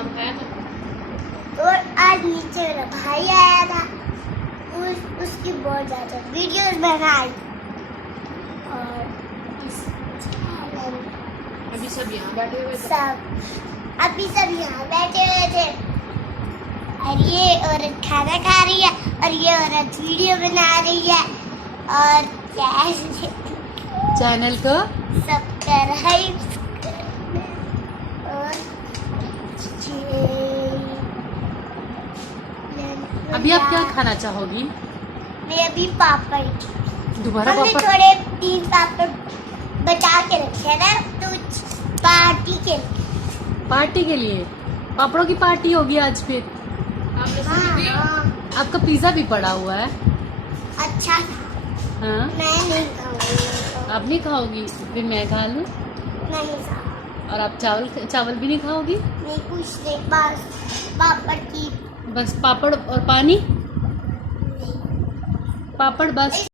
खाना खाया था। और आज नीचे मेरा भाई आया था, उसकी बहुत ज्यादा वीडियोस बनाई। और अभी सब यहाँ बैठे हुए थे। अभी सब यहाँ बैठे हुए थे और ये औरत खाना खा रही है और ये औरत वीडियो बना रही है और चैनल को सब्सक्राइब और अभी आप क्या खाना चाहोगी? मैं अभी पापड़, दोबारा हमने पापड़? थोड़े 3 पापड़ बचा के रखे हैं ना, तो पार्टी के लिए। पार्टी के लिए पापड़ों की पार्टी होगी आज फिर। हाँ, आपका पिज्जा भी पड़ा हुआ है। अच्छा हाँ, मैं नहीं खाऊंगी। आप नहीं खाओगी? फिर मैं खा लूँ। नहीं खा, और आप चावल भी नहीं खाओगी? नहीं कुछ नहीं, बस पापड़ की। बस पापड़ और पानी? पापड़ बस।